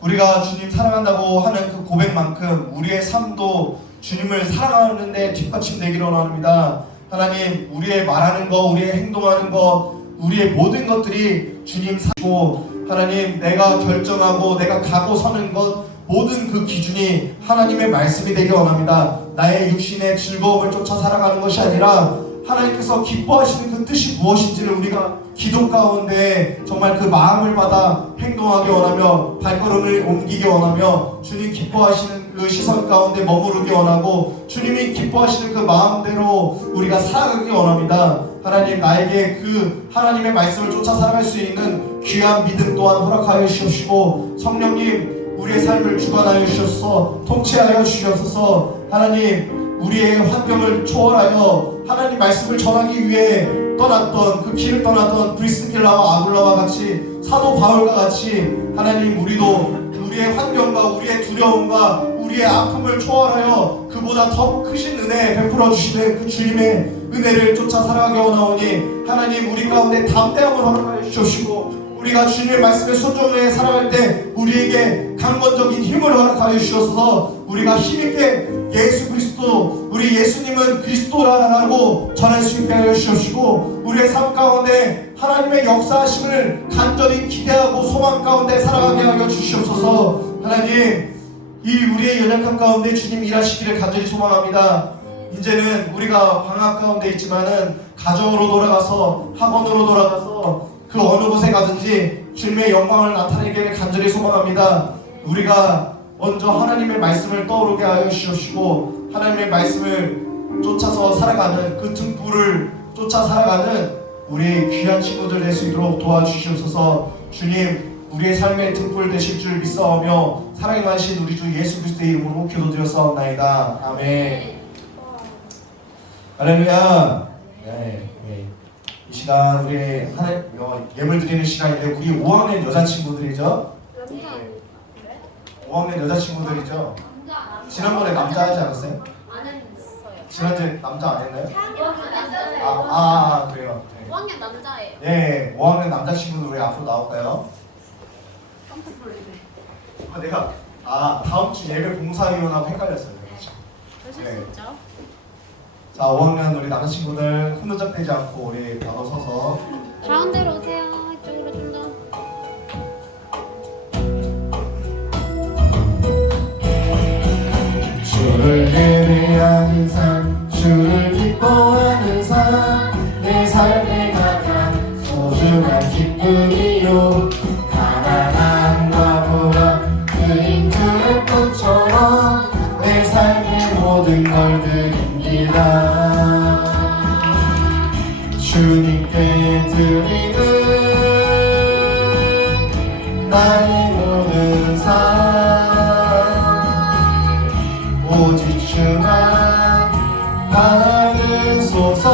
우리가 주님 사랑한다고 하는 그 고백만큼 우리의 삶도 주님을 사랑하는데 뒷받침되기를 원합니다. 하나님 우리의 말하는 것, 우리의 행동하는 것, 우리의 모든 것들이 주님 사고 하나님 내가 결정하고 내가 가고 서는 것 모든 그 기준이 하나님의 말씀이 되기 원합니다. 나의 육신의 즐거움을 쫓아 살아가는 것이 아니라 하나님께서 기뻐하시는 그 뜻이 무엇인지를 우리가 기도 가운데 정말 그 마음을 받아 행동하기 원하며 발걸음을 옮기기 원하며 주님 기뻐하시는 그 시선 가운데 머무르기 원하고 주님이 기뻐하시는 그 마음대로 우리가 살아가기 원합니다. 하나님 나에게 그 하나님의 말씀을 쫓아 살아갈 수 있는 귀한 믿음 또한 허락하여 주시옵시고 성령님 우리의 삶을 주관하여 주셔서 통치하여 주셔서 하나님 우리의 환경을 초월하여 하나님 말씀을 전하기 위해 떠났던 그 길을 떠났던 브리스길라와 아굴라와 같이 사도 바울과 같이 하나님 우리도 우리의 환경과 우리의 두려움과 우리의 아픔을 초월하여 그보다 더 크신 은혜 베풀어 주시는 그 주님의 은혜를 쫓아 살아가게 원하오니 하나님 우리 가운데 담대함을 허락하여 주시옵시고 우리가 주님의 말씀에 순종해 살아갈 때 우리에게 강건적인 힘을 허락하여 주셔서 우리가 힘있게 예수 그리스도 우리 예수님은 그리스도라고 전할 수 있게 하여 주시옵시고 우리의 삶 가운데 하나님의 역사하심을 간절히 기대하고 소망 가운데 살아가게 하여 주시옵소서. 하나님 이 우리의 연약함 가운데 주님 일하시기를 간절히 소망합니다. 이제는 우리가 방학 가운데 있지만은 가정으로 돌아가서 학원으로 돌아가서 그 어느 곳에 가든지 주님의 영광을 나타내기를 간절히 소망합니다. 우리가 먼저 하나님의 말씀을 떠오르게 하여 주시옵시고 하나님의 말씀을 쫓아서 살아가는 그 등불을 쫓아 살아가는 우리 귀한 친구들 될 수 있도록 도와주시옵소서. 주님 우리의 삶의 등불 되실 줄 믿사오며 사랑이 많으신 우리 주 예수 그리스도의 이름으로 기도드렸사옵나이다. 아멘. 할렐루야. 네. 이 시간 우리 예물 드리는 시간인데 우리 5학년 여자친구들이죠? 5학년 여자친구들이죠? 지난번에 남자 하지 않았어요? 안 했어요. 지난주에 남자 안 했나요? 그래요. 네. 5학년 남자예요. 네, 5학년 남자친구들 우리 앞으로 나올까요? 깜짝 놀랐네. 내가 다음 주 예배 봉사위원하고 헷갈렸어요. 그러실 네. 수 있죠. 자, 5학년 우리 남자친구들 흔들적대지 않고 우리 바로 서서 가운데로 오세요. 이쪽으로 좀 더. 주를 예배하는 삶, 주를 기뻐하는 삶, 내 삶의 가장 소중한 기쁨이요. 가난한 과부와 그 인투의 꽃처럼 내 삶의 모든 걸 드립니다. 주님께 드리는 나의 모든 삶 오직 주만 받으소서.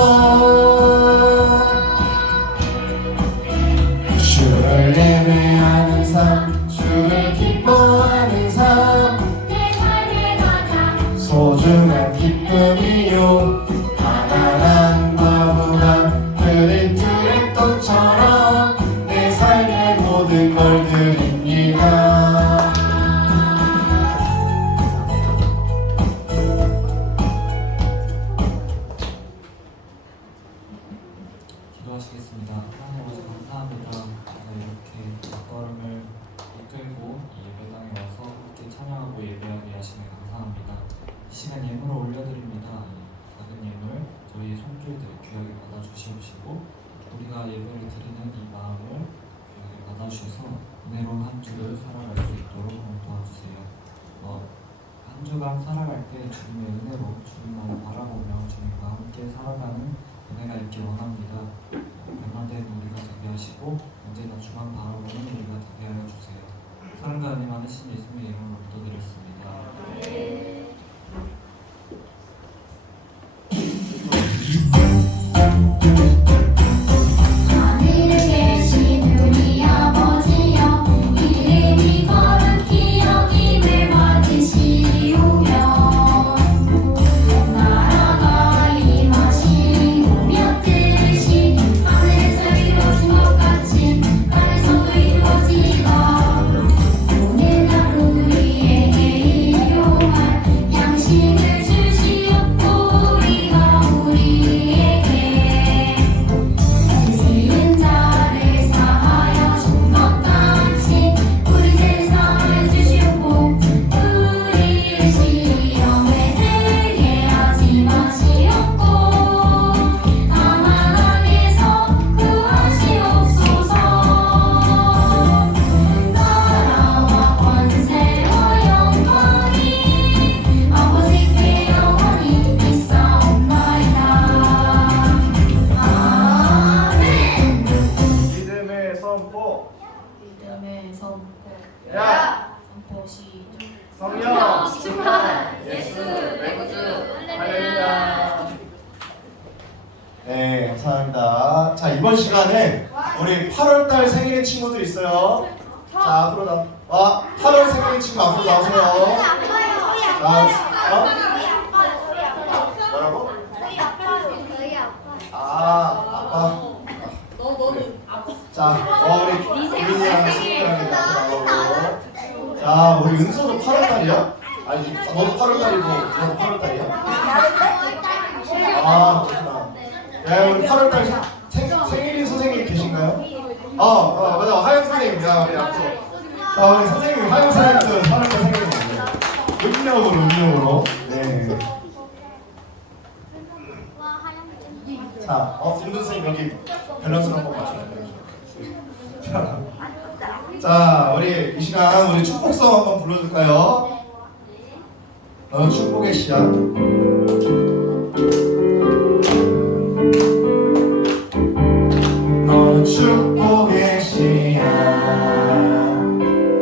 주를 예배하는 삶, 주를 기뻐하는 삶, 내 삶의 가장 소중한 기쁨이요. 가난한 과부가 그린 틀의 꽃처럼 내 삶의 모든 걸 드립니다. 기도하시겠습니다. 하나님 아버지 감사합니다. 제가 이렇게 앞걸음을 이끌고 이 예배당에 와서 함께 찬양하고 예배하게 하시니 감사합니다. 이 시간 예물을 올려드립니다. 작은 예물 저희의 손길들 귀하게 받아주시옵시고 우리가 예배를 드리는 이 마음을 귀하게 받아주셔서 은혜로운 한 주를 살아갈 수 있도록 도와주세요. 한 주간 살아갈 때 주님의 은혜로 주님만을 바라보며 주님과 함께 살아가는 은혜가 있기 원합니다. 변화된 우리가 되게 하시고 언제나 주만 바라보는 우리가 되게 하여 주세요. 사랑과 은혜 많으신 예수님의 이름으로 기도드렸습니다. 하늘에 계신 우리 아버지여 이름이 거룩히 여김을 받으시오며 이번 시간에 우리 8월달 생일인 친구들 있어요. 자, 앞으로 나. 8월 생일인 친구 앞으로 나오세요. 뭐라고? 아빠. 자, 우리 우민이랑 친구랑 앞으로 나오고. 자, 우리 은서도 8월달이야? 아니, 너도 8월달이고, 너도 8월달이야? 그렇구나. 네, 우리 8월달 생일인 선생님 계신가요? 맞아. 하영 선생님. 야, 우리 앞으로. 우리 선생님, 하영 선생님도 8월달 생일이에요. 음력으로. 네. 자, 김준 선생님 여기 밸런스 한번 맞춰주세요. 자, 우리 이 시간 우리 축복성 한번 불러줄까요? 너는 축복의 씨야. 너는 축복의 씨야.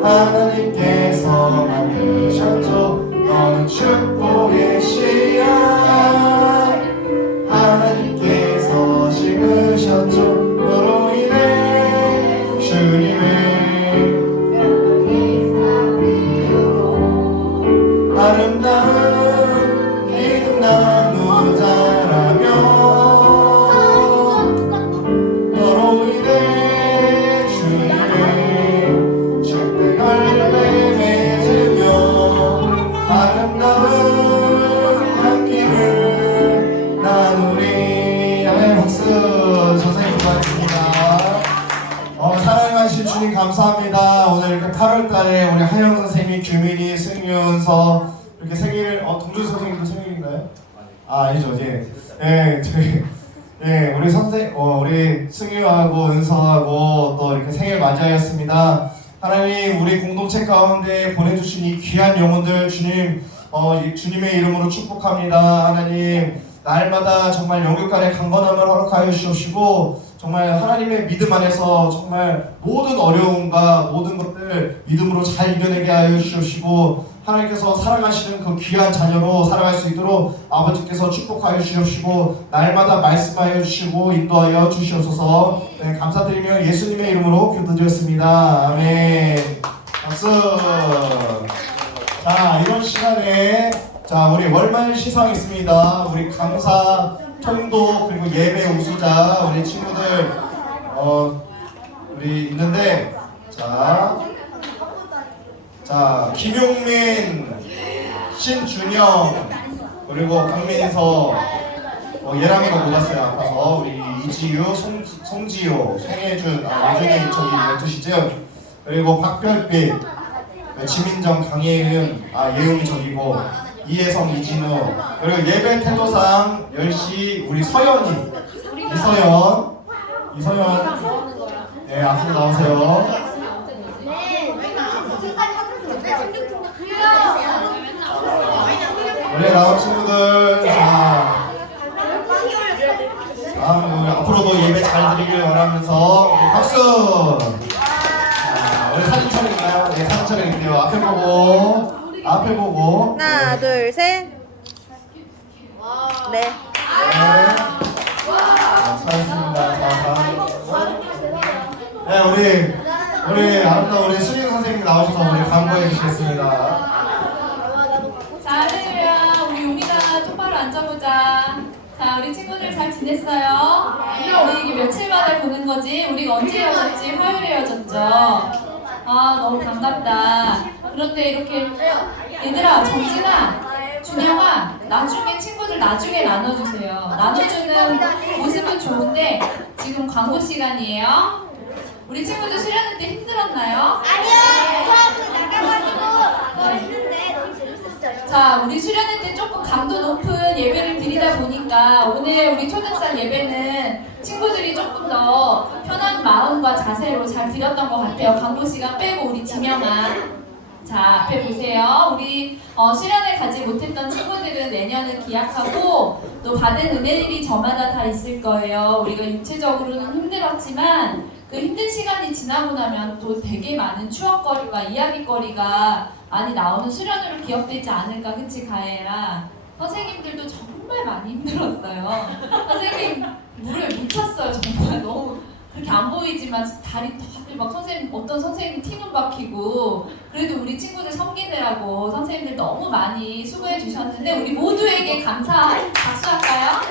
하나님께서 만드셨죠. 너는 축복의 씨야. 하나님께서 심으셨죠. 너로 인해 주님의 아름다운 믿음 나누자라며 너로 인해 주님의 축복 열매 맺으며 아름다운 향기를 나누리. 박수. 선생님 고맙습니다. 사랑하신 주님 감사합니다. 오늘 이렇게 8월달에 우리 하영 선생님이, 규민이, 승윤, 은서 이렇게 생일, 동준 선생님도 생일인가요? 아니죠. 저희 우리 우리 승윤하고 은서하고 또 이렇게 생일 맞이하였습니다. 하나님, 우리 공동체 가운데 보내주신 이 귀한 영혼들 주님, 주님의 이름으로 축복합니다. 하나님, 날마다 정말 영육간의 강건함을 허락하여 주시옵시고 정말 하나님의 믿음 안에서 정말 모든 어려움과 모든 것들 믿음으로 잘 이겨내게 하여 주시옵시고 하나님께서 사랑하시는 그 귀한 자녀로 살아갈 수 있도록 아버지께서 축복하여 주시옵시고 날마다 말씀하여 주시고 인도하여 주시옵소서. 네, 감사드리며 예수님의 이름으로 기도드렸습니다. 아멘. 박수. 자, 이번 시간에 우리 월말 시상 있습니다. 우리 강사, 통도, 그리고 예배 우수자 우리 친구들 우리 있는데 김용민, 신준영, 그리고 강민서, 예람이가 못 왔어요. 아파서. 우리 이지유, 송지효, 송혜준, 예준이 저기 12시죠. 그리고 박별빛, 지민정, 강예은, 예은이 저기고, 이혜성, 이진우, 그리고 예배 태도상 10시 우리 서연이, 이서연, 네, 앞으로 나오세요. 우리 나온 친구들, 앞으로도 예배 잘 드리길 바라면서 박수! 우리 사진 촬영인가요? 네, 사진 촬영인데요. 앞에 보고. 하나, 둘, 셋. 네. 수고하셨습니다. 네, 우리 아름다운 우리 수진 선생님 나오셔서 우리 광고해 주시겠습니다. 자, 할렐루야. 우리 용이가 똑바로 앉아보자. 자, 우리 친구들 잘 지냈어요? 우리 이게 며칠 만에 보는 거지? 우리가 언제 헤어졌지? 화요일에 헤어졌죠? 너무 반갑다. 그런데 이렇게 얘들아, 정진아, 준영아, 나중에 친구들 나중에 나눠주세요. 나눠주는 모습은 좋은데 지금 광고 시간이에요. 우리 친구들 수련회 때 힘들었나요? 자, 우리 수련회 때 조금 강도 높은 예배를 드리다 보니까 오늘 우리 초등상 예배는 친구들이 조금 더 편한 마음과 자세로 잘 드렸던 것 같아요. 광고 시간 빼고 우리 지명아. 자, 앞에 보세요. 우리 수련회 가지 못했던 친구들은 내년을 기약하고 또 받은 은혜들이 저마다 다 있을 거예요. 우리가 육체적으로는 힘들었지만 그 힘든 시간이 지나고 나면 또 되게 많은 추억거리와 이야기거리가 많이 나오는 수련회로 기억되지 않을까, 그치 가혜야? 선생님들도 정말 많이 힘들었어요. 선생님 물에 묻혔어요. 정말 너무 그렇게 안 보이지만 다리 다들 막 선생님 어떤 선생님 티눈 박히고 그래도 우리 친구들 섬기느라고 선생님들 너무 많이 수고해 주셨는데 우리 모두에게 감사 박수할까요?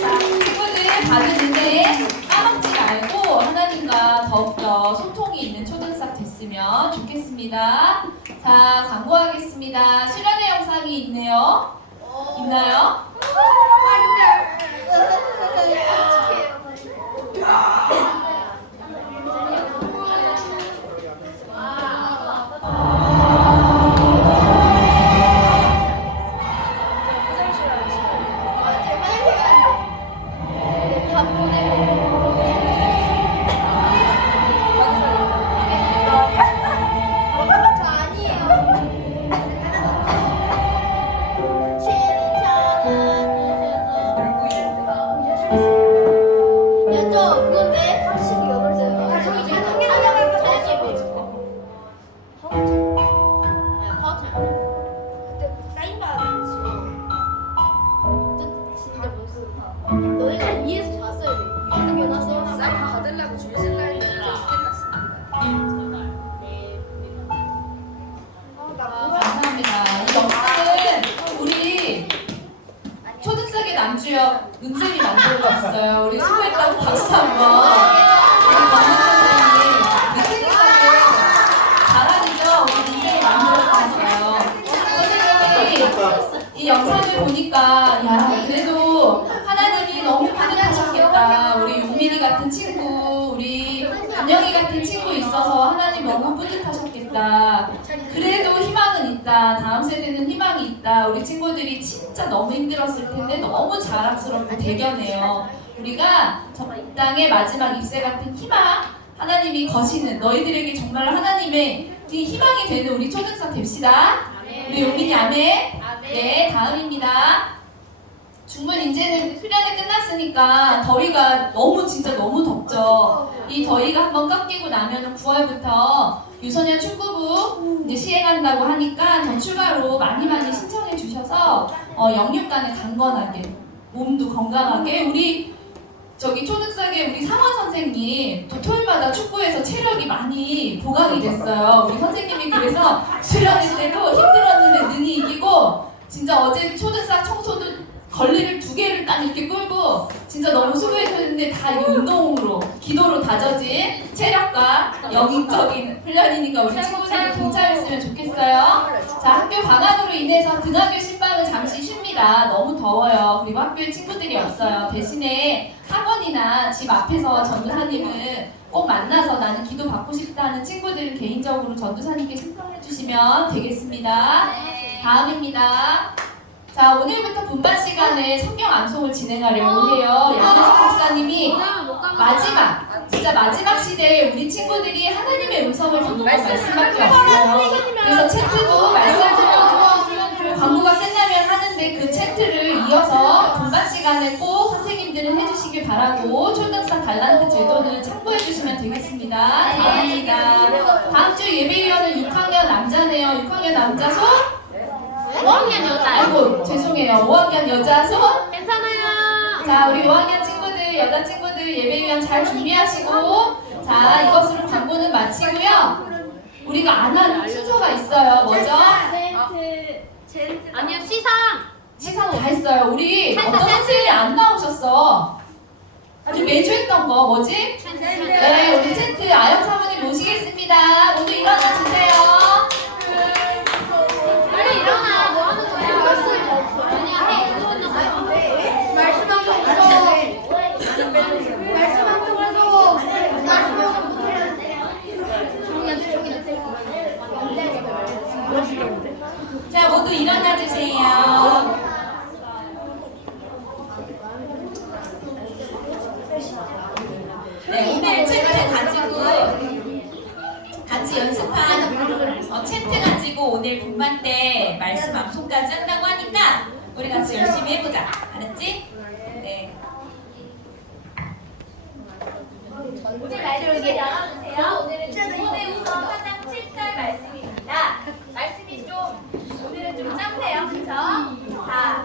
자, 친구들 받은 은혜 까먹지 말고 하나님과 더욱더 소통이 있는 초등사 됐으면 좋겠습니다. 자, 광고하겠습니다. 수련회 영상이 있네요. 있나요? 너희가 위에서 잤어야 돼. 어떻게 났어요? 받으려고 줄 실라 했는데 끝났습니다. 감사합니다. 이 영상은 우리 초등학교 남주역 은쌤이 만들어줬어요. 우리 수고했다고 박수 한번. 우리 권은 선생님, 미팅까지 잘하시죠? 우리 은쌤이 만들어줬어요. 선생님이 이 영상을 보니까 야 그래도 하나님이 너무 뿌듯하셨겠다. 우리 윤민이 같은 친구, 우리 안영이 같은 친구 있어서 하나님 너무 뿌듯하셨겠다. 그래도 희망은 있다. 다음 세대는 희망이 있다. 우리 친구들이 진짜 너무 힘들었을 텐데 너무 자랑스럽고 대견해요. 우리가 저 땅의 마지막 잎새 같은 희망 하나님이 거시는 너희들에게 정말 하나님의 이 희망이 되는 우리 초등사 됩시다. 우리 용민이 아멘. 네, 다음입니다. 중문 이제는 수련회 끝났으니까 더위가 진짜 너무 덥죠. 이 더위가 한번 꺾이고 나면 9월부터 유소년 축구부 이제 시행한다고 하니까 더 추가로 많이 신청해 주셔서 영육간에 강건하게 몸도 건강하게 우리 저기 초등학교 우리 상원 선생님 또 토요일마다 축구에서 체력이 많이 보강이 됐어요. 우리 선생님이 그래서 수련회 때도 힘들었는데 능히 이기고 진짜 어제 초등학교 청소도 걸레를 2개를 딱 이렇게 끌고 진짜 너무 수고해주셨는데 다 이 운동으로 기도로 다져진 체력과 영적인 훈련이니까 우리 친구들이 동참했으면 좋겠어요. 자, 학교 방학으로 인해서 등하교 신방은 잠시 쉽니다. 너무 더워요. 그리고 학교에 친구들이 없어요. 대신에 학원이나 집 앞에서 전도사님을 꼭 만나서 나는 기도 받고 싶다는 친구들은 개인적으로 전도사님께 신청해 주시면 되겠습니다. 다음입니다. 자, 오늘부터 분반 시간에 성경 암송을 진행하려고 해요. 양현석 목사님이 진짜 마지막 시대에 우리 친구들이 하나님의 음성을 듣는 말씀밖에 없어요. 그래서 채트도 광고가 끝나면 하는데 그 채트를 이어서 분반 시간에 꼭 선생님들은 해주시길 바라고 초등학생 달란트 제도는 참고해 주시면 되겠습니다. 다음입니다. 다음 주 예배위원은 6학년 남자네요. 6학년 남자 손? 5학년 여자. 아이고 죄송해요. 5학년 여자 손? 괜찮아요. 자, 우리 5학년 친구들, 여자 친구들 예배위원 잘 준비하시고 자, 이것으로 광고는 마치고요. 우리가 안 한 순서가 있어요. 뭐죠? 아니요, 시상. 시상 다 했어요. 우리 어떤 선생님이 안 나오셨어. 우리 매주 했던 거 뭐지? 네, 우리 챈트 아영 사모님 모시겠습니다. 모두 일어나 주세요. 빨리 일어나. 뭐 하는 거야? 자, 모두 일어나 주세요. 네, 오늘 챈트 가지고 같이 연습한 챈트 가지고 오늘 분반 때 말씀 암송까지 한다고 하니까 우리 같이 열심히 해보자. 알았지? 네. 오늘 말씀 열어주세요. 오늘은 디모데후서 4장 7절 말씀입니다. 말씀이 오늘은 좀 짧네요. 그쵸? 자,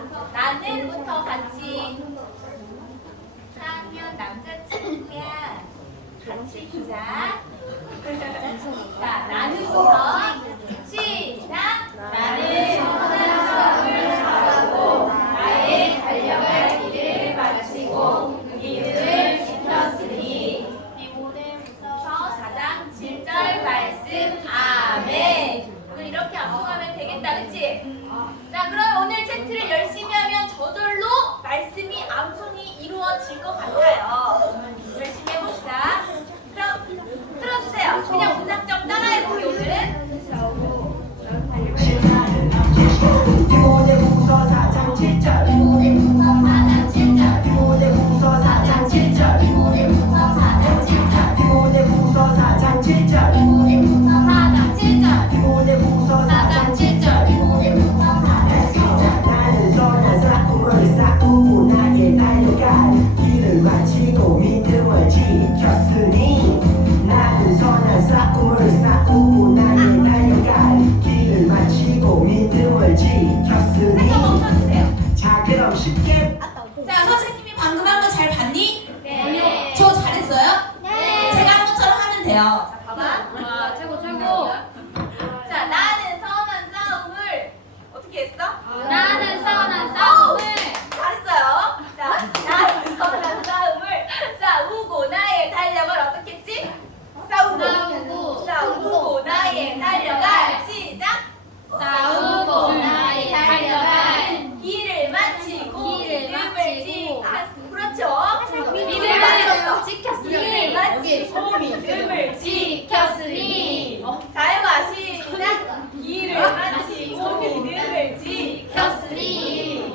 자 그럼 쉽게 자, 선생님이 방금 한 거 잘 봤니? 네. 저 잘했어요? 네. 제가 한 것처럼 하면 돼요. 자, 봐봐. 와, 최고. 자, 나는 선한 싸움을 어떻게 했어? 나는 선한 싸움을 잘했어요. 자, 나는 선한 싸움을 싸우고 나의 달력을 어떻게 했지? 싸우고 나의 달력을 시작. 싸우고 나의 달려갈 길을 마치고 길을 마치고 그렇죠. 믿음을 마쳤어. 지켰으니 길을 마치고 믿음을 지켰으니 자, 해봐. 시작. 길을 마치고 믿음을 지켰으니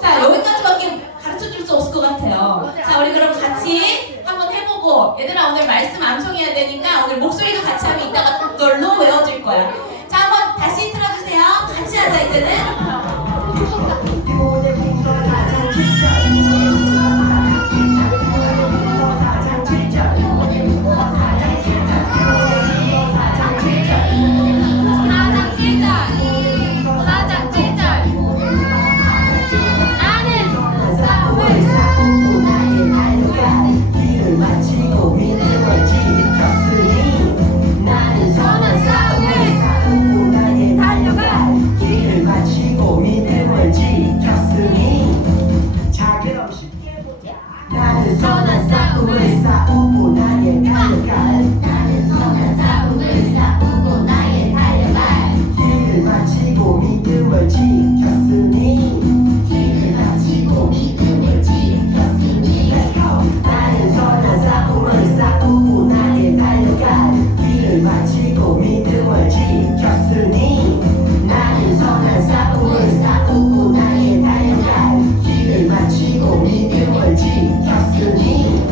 자, 여기까지밖에 가르쳐 줄 수 없을 것 같아요. 자, 우리 그럼 같이 한번 해보고, 얘들아 오늘 말씀 암송해야 되니까 오늘 목소리도 같이 하면 이따가 그걸로 외워질 거야. 자, 한번 다시 틀어주세요. 같이 하자, 이제는. 사장 7절 사장 7절 나는 싸움을 싸우고 나의 달려갈 길을 마치고 믿음을 지켰으니 나는 선한 싸움을 싸우고 나의 달려갈 길을 마치고 믿음을 지켰으니 자 그럼 쉽게 보자 나는 선한 싸움을 싸우고 나의 달려갈 나는 선한 싸움을 싸우고 나의 달려갈 길을 마치고 믿음을 지켰으니 길을 마치고 믿음을 지켰으니 Let's go. 나는 선한 싸움을 싸우고 나의 달려갈 길을 마치고 믿음을 지켰으니 나는 선한 싸움을 싸우고 나의 달려갈 길을 마치고 믿음을 지켰으니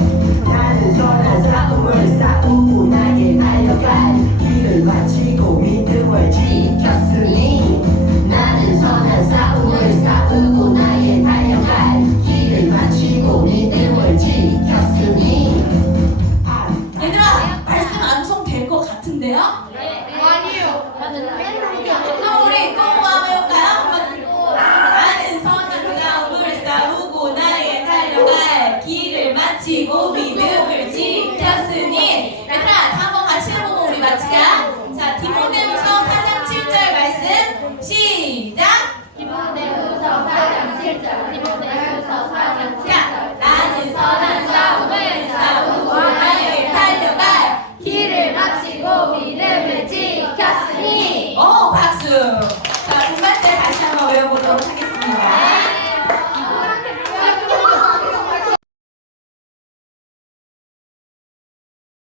나는 선한 싸움을 싸우고 나의 달려갈 길을 마치고 믿음을 지켰으니 나는 선한 싸움을 싸우고 나의 달려갈 길을 마치고 믿음을 지켰으니 얘들아, 말씀 암송 될 것 같은데요? 아니요 그럼 우리 또 한번 해볼까요? 나는 선한 싸움을 싸우고 나의 달려갈 길을 마치고 믿음을 지켰으니 얘들아, 다 한번 같이 해보고 우리 마치자. 자, 디모데후서 4장 7절 말씀 시작. 디모데후서 4장 7절 디모데후서 4장 7절 자, 나는 선한 싸움을 싸우고 나의 달려갈 길을 마치고 믿음을 지켰으니 박수. 자, 분발 때 다시 한번 외워보도록 하겠습니다.